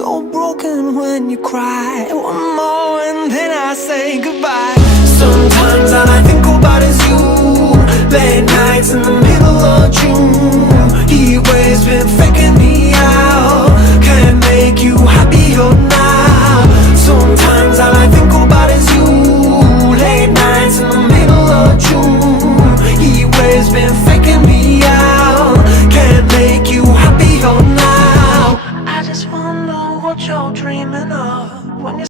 so broken when you cry. One more and then I say goodbye. Sometimes all I think about is